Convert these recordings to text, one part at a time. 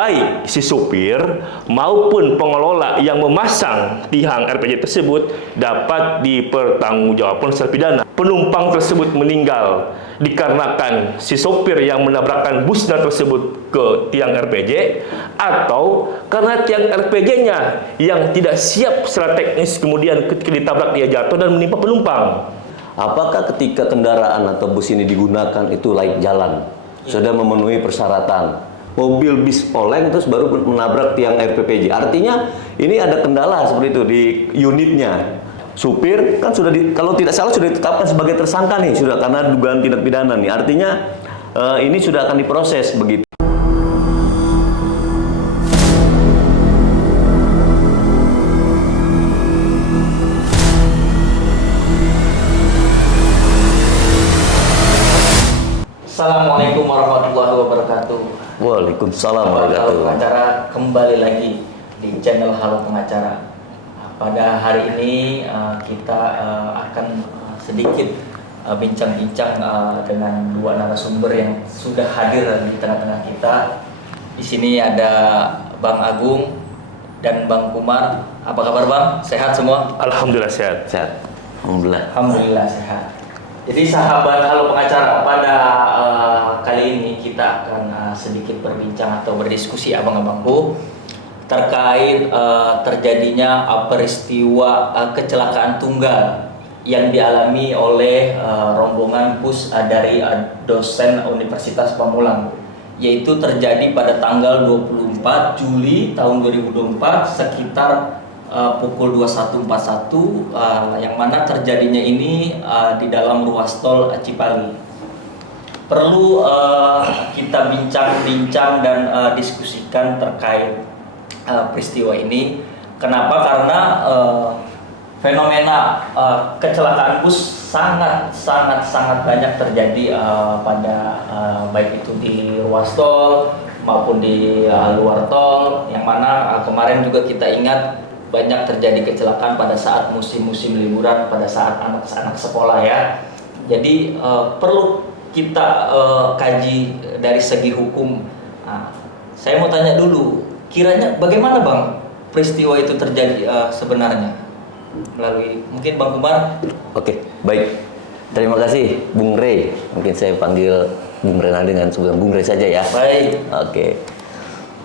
baik si supir maupun pengelola yang memasang tiang RPG tersebut dapat dipertanggungjawabkan secara pidana. Penumpang tersebut meninggal dikarenakan si sopir yang menabrakkan busnya tersebut ke tiang RPG, atau karena tiang RPG-nya yang tidak siap secara teknis, kemudian ketika ditabrak dia jatuh dan menimpa penumpang. Apakah ketika kendaraan atau bus ini digunakan itu layak jalan, sudah memenuhi persyaratan? Mobil bis oleng terus baru menabrak tiang RPPJ. Artinya ini ada kendala seperti itu di unitnya. Supir kan sudah kalau tidak salah sudah ditetapkan sebagai tersangka nih, sudah, karena dugaan tindak pidana nih. Artinya ini sudah akan diproses begitu. Assalamualaikum warahmatullahi wabarakatuh. Waalaikumsalam warahmatullahi Halo wabarakatuh. pengacara, kembali lagi di channel Halo Pengacara. Pada hari ini kita akan sedikit bincang-bincang dengan dua narasumber yang sudah hadir di tengah-tengah kita. Di sini ada Bang Agung dan Bang Kumar. Apa kabar Bang? Sehat semua? Alhamdulillah sehat. Sehat. Alhamdulillah. Alhamdulillah sehat. Jadi sahabat Halo Pengacara, pada kali ini kita akan sedikit berbincang atau berdiskusi abang-abangku terkait terjadinya peristiwa kecelakaan tunggal yang dialami oleh rombongan bus dari dosen Universitas Pamulang, yaitu terjadi pada tanggal 24 Juli tahun 2024 sekitar pukul 21.41, yang mana terjadinya ini di dalam ruas tol Cipali. Perlu kita bincang-bincang dan diskusikan terkait peristiwa ini. Kenapa? Karena fenomena kecelakaan bus sangat banyak terjadi pada baik itu di ruas tol maupun di luar tol, yang mana kemarin juga kita ingat banyak terjadi kecelakaan pada saat musim-musim liburan, pada saat anak-anak sekolah ya. Jadi perlu kita kaji dari segi hukum. Nah, saya mau tanya dulu, kiranya bagaimana Bang peristiwa itu terjadi sebenarnya? Melalui mungkin Bang Kumar. Oke, baik. Terima kasih Bung Rey. Mungkin saya panggil Bung Renaldi dengan sebutan Bung Rey saja ya. Baik. Oke.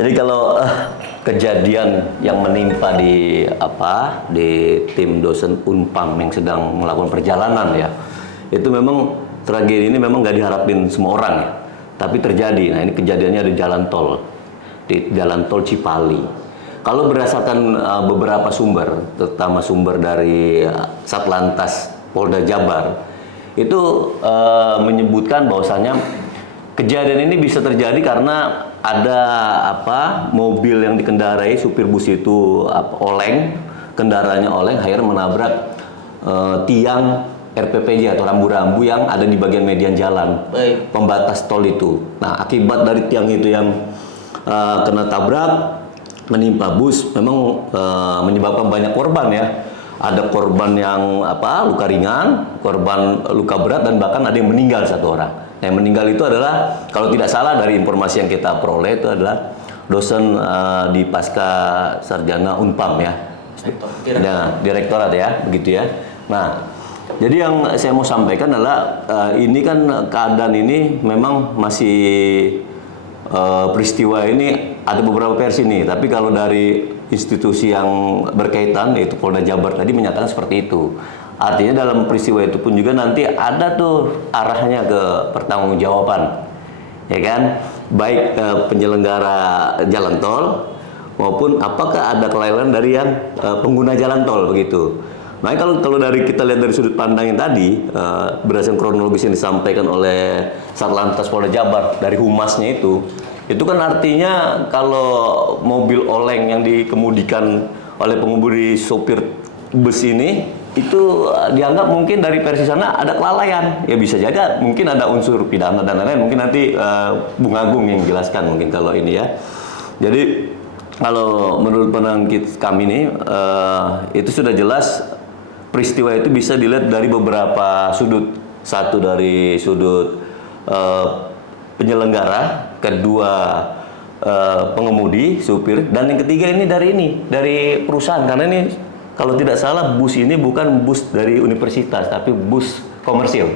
Jadi kalau kejadian yang menimpa di tim dosen Unpam yang sedang melakukan perjalanan ya, itu memang tragedi ini memang nggak diharapin semua orang ya, tapi terjadi. Nah, ini kejadiannya di jalan tol Cipali. Kalau berdasarkan beberapa sumber, terutama sumber dari Satlantas Polda Jabar, itu menyebutkan bahwasanya kejadian ini bisa terjadi karena ada mobil yang dikendarai supir bus itu oleng, kendaraannya oleng, akhirnya menabrak tiang RPPJ atau rambu-rambu yang ada di bagian median jalan. Baik. Pembatas tol itu. Nah, akibat dari tiang itu yang kena tabrak menimpa bus, memang menyebabkan banyak korban ya. Ada korban yang luka ringan, korban luka berat, dan bahkan ada yang meninggal satu orang. Nah, yang meninggal itu adalah, kalau tidak salah dari informasi yang kita peroleh, itu adalah dosen di Pasca Sarjana Unpam ya. Direktorat ya, begitu ya. Nah, jadi yang saya mau sampaikan adalah ini kan keadaan ini memang masih peristiwa ini ada beberapa versi nih, tapi kalau dari institusi yang berkaitan yaitu Polda Jabar tadi menyatakan seperti itu. Artinya dalam peristiwa itu pun juga nanti ada tuh arahnya ke pertanggungjawaban, ya kan? Baik penyelenggara jalan tol maupun apakah ada kelalaian dari yang pengguna jalan tol begitu. Nah, kalau dari kita lihat dari sudut pandang yang tadi, berdasarkan kronologis yang disampaikan oleh Satlantas Polda Jabar dari humasnya itu kan artinya kalau mobil oleng yang dikemudikan oleh pengemudi sopir bus ini itu dianggap mungkin dari versi sana ada kelalaian, ya bisa jadi mungkin ada unsur pidana dan lain-lain. Mungkin nanti Bung Agung yang jelaskan mungkin kalau ini ya. Jadi kalau menurut pandangan kami ini itu sudah jelas peristiwa itu bisa dilihat dari beberapa sudut. Satu dari sudut penyelenggara, kedua pengemudi, supir, dan yang ketiga ini dari perusahaan, karena ini kalau tidak salah bus ini bukan bus dari universitas tapi bus komersil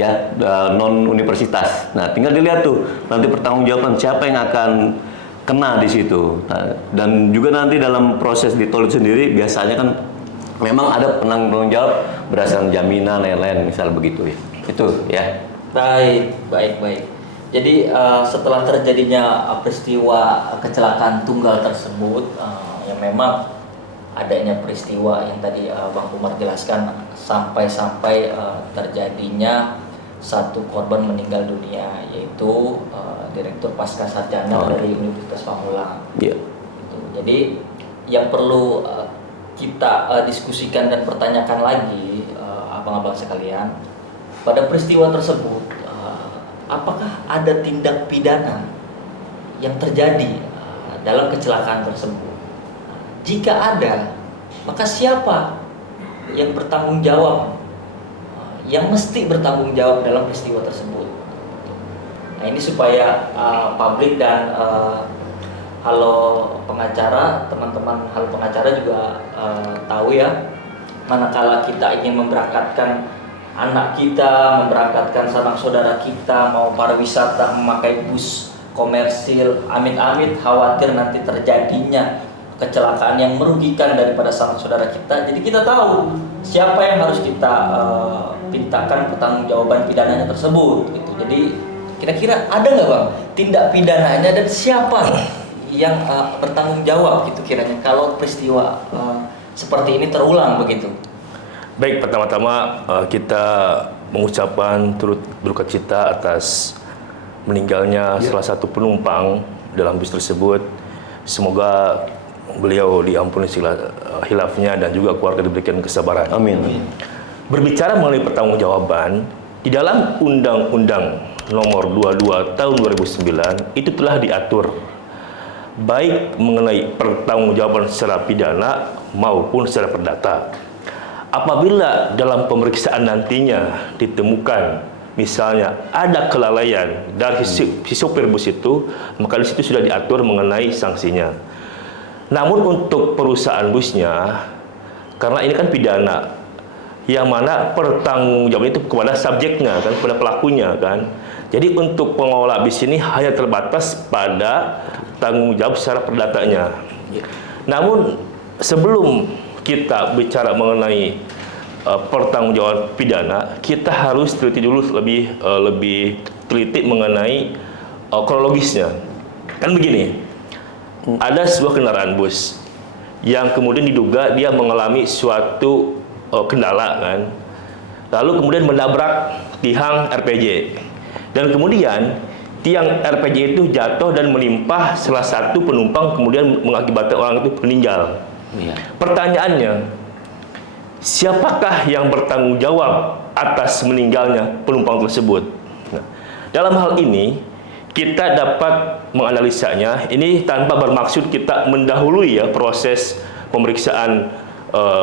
ya, non universitas. Nah, tinggal dilihat tuh nanti pertanggungjawaban siapa yang akan kena di situ. Nah, dan juga nanti dalam proses di tol sendiri biasanya kan memang ada penanggung jawab berdasarkan jaminan lain-lain, misal begitu ya. Itu ya. Baik. Jadi setelah terjadinya peristiwa kecelakaan tunggal tersebut, yang memang adanya peristiwa yang tadi Bang Umar jelaskan sampai terjadinya satu korban meninggal dunia, yaitu Direktur Pasca Sarjana dari Universitas Pamulang. Iya. Gitu. Jadi yang perlu kita diskusikan dan pertanyakan lagi, abang-abang sekalian, pada peristiwa tersebut, apakah ada tindak pidana yang terjadi dalam kecelakaan tersebut? Jika ada, maka siapa yang bertanggung jawab, yang mesti bertanggung jawab dalam peristiwa tersebut? Nah, ini supaya publik dan halo pengacara, teman-teman halo pengacara juga tahu ya, manakala kita ingin memberangkatkan anak kita, memberangkatkan sanak saudara kita mau pariwisata memakai bus komersil, amit-amit khawatir nanti terjadinya kecelakaan yang merugikan daripada sanak saudara kita. Jadi kita tahu siapa yang harus kita pintakan pertanggungjawaban pidananya tersebut gitu. Jadi kira-kira ada nggak Bang tindak pidananya dan siapa yang bertanggung jawab gitu kiranya kalau peristiwa seperti ini terulang begitu? Baik, pertama-tama kita mengucapkan turut berduka cita atas meninggalnya salah satu penumpang dalam bus tersebut. Semoga beliau diampuni segala hilafnya dan juga keluarga diberikan kesabaran. Amin. Berbicara mengenai pertanggungjawaban, di dalam Undang-Undang Nomor 22 Tahun 2009 itu telah diatur baik mengenai pertanggungjawaban secara pidana maupun secara perdata. Apabila dalam pemeriksaan nantinya ditemukan misalnya ada kelalaian dari si sopir bus itu, maka di situ sudah diatur mengenai sanksinya. Namun untuk perusahaan busnya, karena ini kan pidana, yang mana pertanggungjawaban itu kepada subjeknya kan, kepada pelakunya kan. Jadi untuk pengelola bis ini hanya terbatas pada tanggung jawab secara perdatanya. Namun sebelum kita bicara mengenai pertanggungjawaban pidana, kita harus teliti dulu lebih teliti mengenai kronologisnya. Kan begini, ada sebuah kendaraan bus yang kemudian diduga dia mengalami suatu kendala kan, lalu kemudian menabrak tiang RPJ, dan kemudian tiang RPJ itu jatuh dan menimpa salah satu penumpang, kemudian mengakibatkan orang itu meninggal. Iya. Pertanyaannya, siapakah yang bertanggung jawab atas meninggalnya penumpang tersebut? Nah, dalam hal ini kita dapat menganalisanya ini tanpa bermaksud kita mendahului ya proses pemeriksaan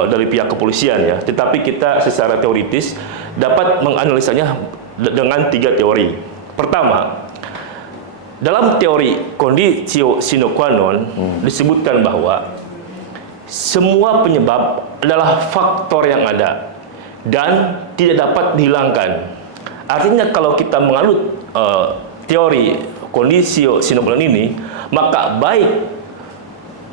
dari pihak kepolisian ya, tetapi kita secara teoritis dapat menganalisanya dengan 3 teori. Pertama, dalam teori conditio sine qua non disebutkan bahwa semua penyebab adalah faktor yang ada dan tidak dapat dihilangkan. Artinya kalau kita menganut teori conditio sine qua non ini, maka baik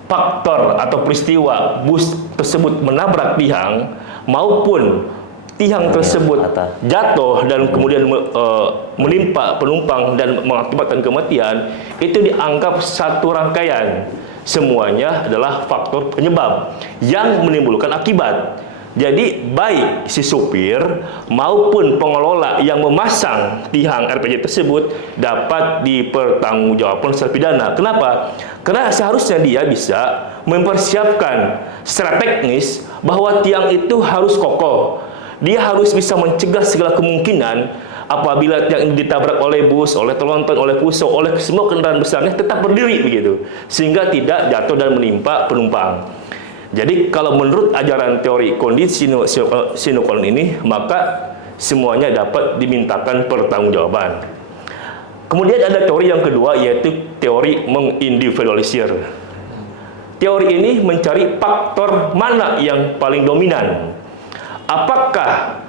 faktor atau peristiwa bus tersebut menabrak tiang maupun tiang tersebut jatuh dan kemudian menimpa penumpang dan mengakibatkan kematian, itu dianggap satu rangkaian. Semuanya adalah faktor penyebab yang menimbulkan akibat. Jadi baik si supir maupun pengelola yang memasang tiang RPJ tersebut dapat dipertanggungjawabkan secara pidana. Kenapa? Karena seharusnya dia bisa mempersiapkan secara teknis bahwa tiang itu harus kokoh. Dia harus bisa mencegah segala kemungkinan apabila yang ditabrak oleh bus, oleh tronton, oleh pusok, oleh semua kendaraan besarnya tetap berdiri begitu, sehingga tidak jatuh dan menimpa penumpang. Jadi kalau menurut ajaran teori conditio sine qua non ini, maka semuanya dapat dimintakan pertanggungjawaban. Kemudian ada teori yang kedua, yaitu teori mengindividualisir. Teori ini mencari faktor mana yang paling dominan. Apakah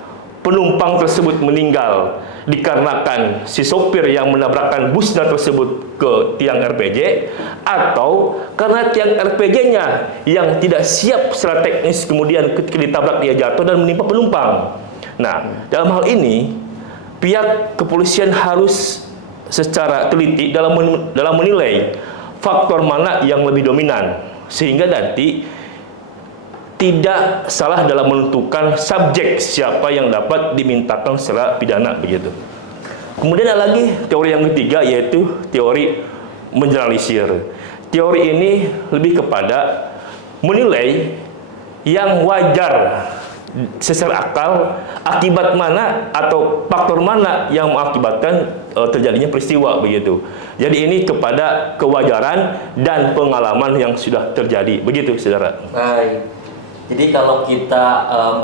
penumpang tersebut meninggal dikarenakan si sopir yang menabrakkan busnya tersebut ke tiang RPG, atau karena tiang RPG-nya yang tidak siap secara teknis, kemudian ketika ditabrak dia jatuh dan menimpa penumpang. Nah, dalam hal ini pihak kepolisian harus secara teliti dalam menilai faktor mana yang lebih dominan, sehingga nanti tidak salah dalam menentukan subjek siapa yang dapat dimintakan secara pidana begitu. Kemudian ada lagi teori yang ketiga, yaitu teori mengeneralisir. Teori ini lebih kepada menilai yang wajar secara akal, akibat mana atau faktor mana yang mengakibatkan terjadinya peristiwa begitu. Jadi ini kepada kewajaran dan pengalaman yang sudah terjadi begitu, saudara. Baik. Jadi kalau kita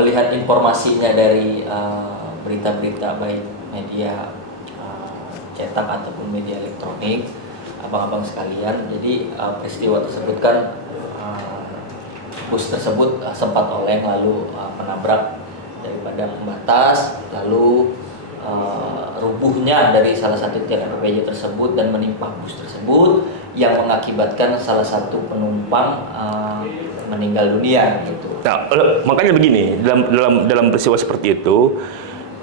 melihat informasinya dari berita-berita baik media cetak ataupun media elektronik, abang-abang sekalian, jadi peristiwa tersebut kan bus tersebut sempat oleng lalu menabrak daripada pembatas, lalu rubuhnya dari salah satu tiang RPG tersebut dan menimpa bus tersebut yang mengakibatkan salah satu penumpang meninggal dunia gitu. Nah, makanya begini, dalam peristiwa seperti itu,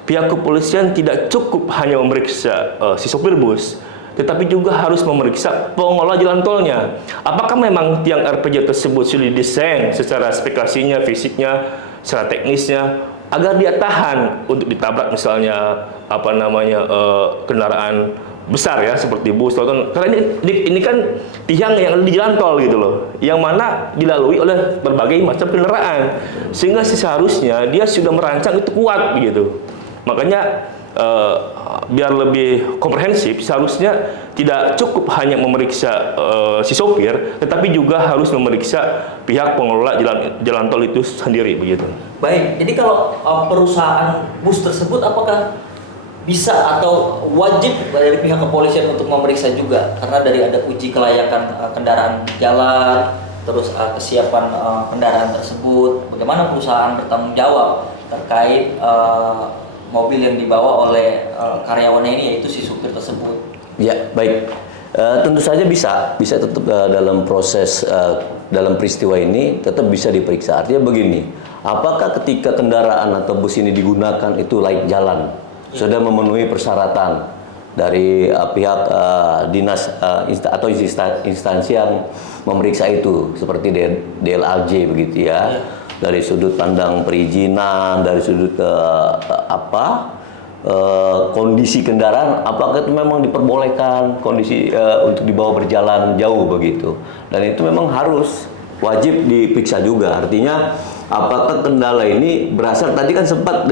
pihak kepolisian tidak cukup hanya memeriksa si sopir bus, tetapi juga harus memeriksa pengelola jalan tolnya. Apakah memang tiang RPG tersebut sudah didesain secara spesifikasinya, fisiknya, secara teknisnya, agar dia tahan untuk ditabrak misalnya kendaraan besar ya, seperti bus, karena ini kan tiang yang ada di jalan tol gitu loh, yang mana dilalui oleh berbagai macam kendaraan, sehingga seharusnya dia sudah merancang itu kuat begitu. Makanya biar lebih komprehensif, seharusnya tidak cukup hanya memeriksa si sopir, tetapi juga harus memeriksa pihak pengelola jalan tol itu sendiri begitu. Baik, jadi kalau perusahaan bus tersebut apakah bisa atau wajib dari pihak kepolisian untuk memeriksa juga, karena dari ada uji kelayakan kendaraan di jalan, terus kesiapan kendaraan tersebut, bagaimana perusahaan bertanggung jawab terkait mobil yang dibawa oleh karyawannya ini, yaitu si supir tersebut. Ya, baik. Tentu saja bisa tetap dalam proses dalam peristiwa ini tetap bisa diperiksa. Artinya begini, apakah ketika kendaraan atau bus ini digunakan itu layak jalan, sudah memenuhi persyaratan dari pihak dinas atau instansi yang memeriksa itu, seperti DLAJ begitu ya. Dari sudut pandang perizinan, dari sudut kondisi kendaraan, apakah itu memang diperbolehkan kondisi untuk dibawa berjalan jauh begitu. Dan itu memang harus wajib diperiksa juga. Artinya apakah kendala ini berasal, tadi kan sempat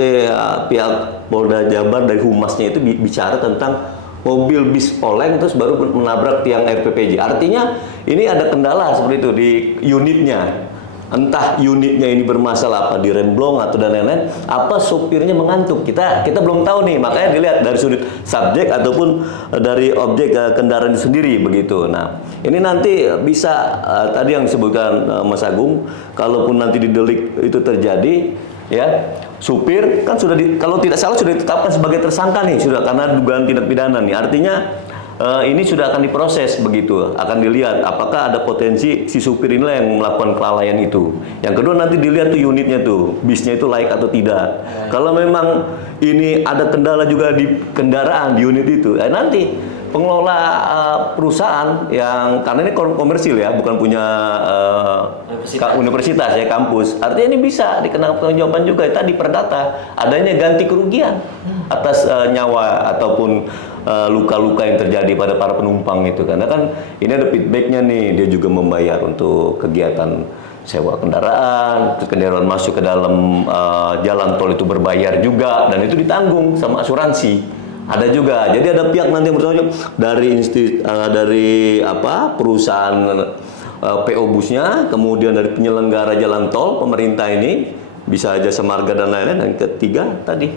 pihak Polda Jabar dari humasnya itu bicara tentang mobil bis oleng terus baru menabrak tiang RPPJ. Artinya ini ada kendala seperti itu di unitnya. Entah unitnya ini bermasalah apa di remblong atau dan lain-lain, apa sopirnya mengantuk, kita belum tahu nih. Makanya dilihat dari sudut subjek ataupun dari objek kendaraan itu sendiri begitu. Nah, ini nanti bisa tadi yang disebutkan Mas Agung, kalaupun nanti di delik itu terjadi ya, supir kan sudah kalau tidak salah sudah ditetapkan sebagai tersangka nih, sudah, karena dugaan tindak pidana nih. Artinya ini sudah akan diproses begitu, akan dilihat apakah ada potensi si supir inilah yang melakukan kelalaian itu. Yang kedua nanti dilihat tuh unitnya tuh, bisnya itu layak atau tidak. Kalau memang ini ada kendala juga di kendaraan di unit itu, nanti pengelola perusahaan yang, karena ini komersil ya, bukan punya universitas ya, kampus. Artinya ini bisa dikenakan pertanggungjawaban juga. Tadi perdata adanya ganti kerugian atas nyawa ataupun luka-luka yang terjadi pada para penumpang itu, karena kan ini ada feedbacknya nih, dia juga membayar untuk kegiatan sewa kendaraan, kendaraan masuk ke dalam jalan tol itu berbayar juga, dan itu ditanggung sama asuransi. Ada juga, jadi ada pihak nanti yang bertanggung jawab dari perusahaan PO busnya, kemudian dari penyelenggara jalan tol pemerintah ini, bisa jasa marga dan lain-lain. Dan ketiga tadi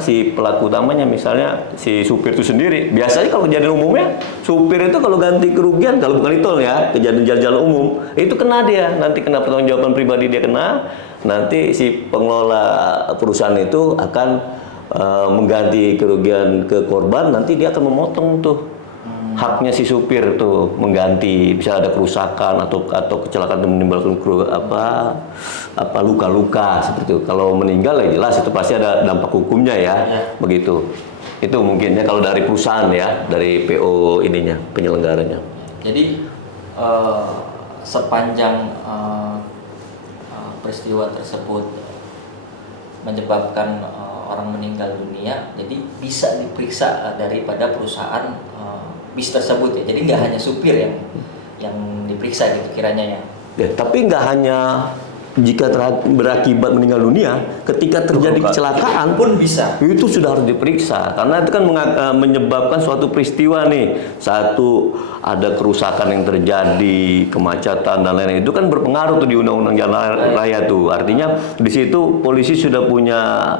si pelaku utamanya misalnya si supir itu sendiri. Biasanya kalau kejadian umumnya supir itu kalau ganti kerugian, kalau bukan itu ya kejadian jalan umum itu kena dia, nanti kena pertanggungjawaban pribadi dia kena, nanti si pengelola perusahaan itu akan mengganti kerugian ke korban, nanti dia akan memotong tuh haknya si supir tuh mengganti, bisa ada kerusakan atau kecelakaan yang menimbulkan luka-luka seperti itu. Kalau meninggal ya jelas itu pasti ada dampak hukumnya ya. Begitu. Itu mungkin ya kalau dari perusahaan ya, dari PO ininya, penyelenggaranya. Jadi sepanjang peristiwa tersebut menyebabkan orang meninggal dunia, jadi bisa diperiksa daripada perusahaan bis tersebut ya. Jadi nggak hanya supir yang diperiksa gitu kiranya ya. Ya, tapi nggak hanya jika berakibat meninggal dunia, ketika terjadi kecelakaan pun bisa. Itu sudah harus diperiksa karena itu kan menyebabkan suatu peristiwa nih. Satu, ada kerusakan yang terjadi, kemacetan dan lain-lain. Itu kan berpengaruh tuh di Undang-Undang Jalan Raya tuh. Artinya di situ polisi sudah punya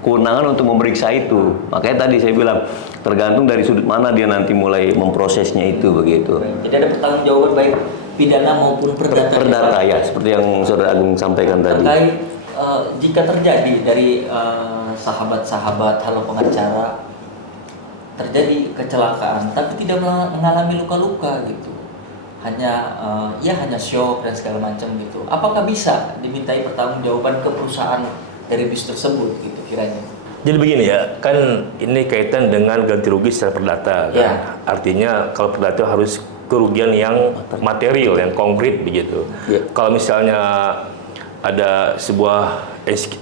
kewenangan untuk memeriksa itu. Makanya tadi saya bilang tergantung dari sudut mana dia nanti mulai memprosesnya itu begitu. Jadi ada pertanggungjawaban baik pidana maupun perdata. Perdata ya, seperti yang Saudara Agung sampaikan tadi. Terkait jika terjadi dari sahabat-sahabat halo pengacara terjadi kecelakaan tapi tidak mengalami luka-luka gitu, hanya shock dan segala macam gitu, apakah bisa dimintai pertanggungjawaban ke perusahaan dari bis tersebut gitu kiranya? Jadi begini ya, kan ini kaitan dengan ganti rugi secara perdata kan. Ya. Artinya kalau perdata harus kerugian yang material, yang konkret begitu. Ya. Kalau misalnya ada sebuah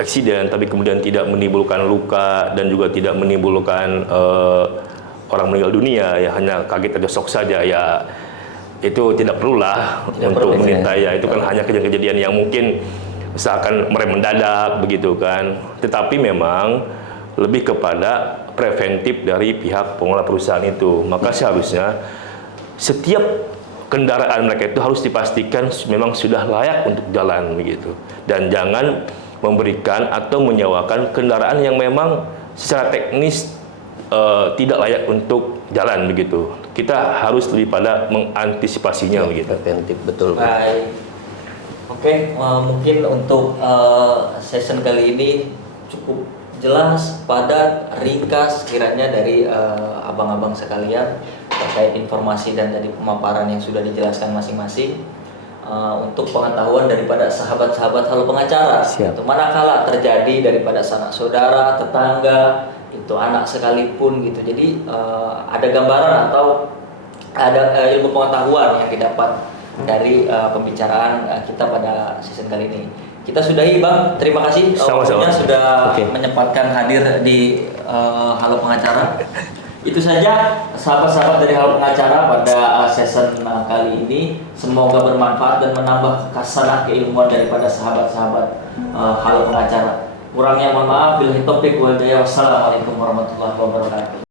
eksiden tapi kemudian tidak menimbulkan luka dan juga tidak menimbulkan orang meninggal dunia, ya hanya kaget atau shock saja, ya itu tidak perlulah untuk memintai ya. Itu kan hanya kejadian-kejadian yang mungkin misalkan merem mendadak begitu kan. Tetapi memang lebih kepada preventif dari pihak pengelola perusahaan itu. Maka seharusnya setiap kendaraan mereka itu harus dipastikan memang sudah layak untuk jalan begitu. Dan jangan memberikan atau menyewakan kendaraan yang memang secara teknis tidak layak untuk jalan begitu. Kita harus lebih pada mengantisipasinya begitu. Preventif, betul. Baik. Oke, mungkin untuk session kali ini cukup jelas, padat, ringkas kiranya dari abang-abang sekalian terkait informasi dan tadi pemaparan yang sudah dijelaskan masing-masing untuk pengetahuan daripada sahabat-sahabat halo pengacara. Itu manakala terjadi daripada sanak saudara, tetangga, itu anak sekalipun gitu. Jadi ada gambaran atau ada ilmu pengetahuan yang didapat dari pembicaraan kita pada season kali ini. Kita sudahi Bang, terima kasih waktunya sudah menyempatkan hadir di Halo Pengacara. Itu saja sahabat-sahabat dari Halo Pengacara pada season kali ini. Semoga bermanfaat dan menambah khasanah keilmuan daripada sahabat-sahabat Halo Pengacara. Kurangnya mohon maaf. Billahi taufiq wal hidayah. Wassalamualaikum warahmatullahi wabarakatuh.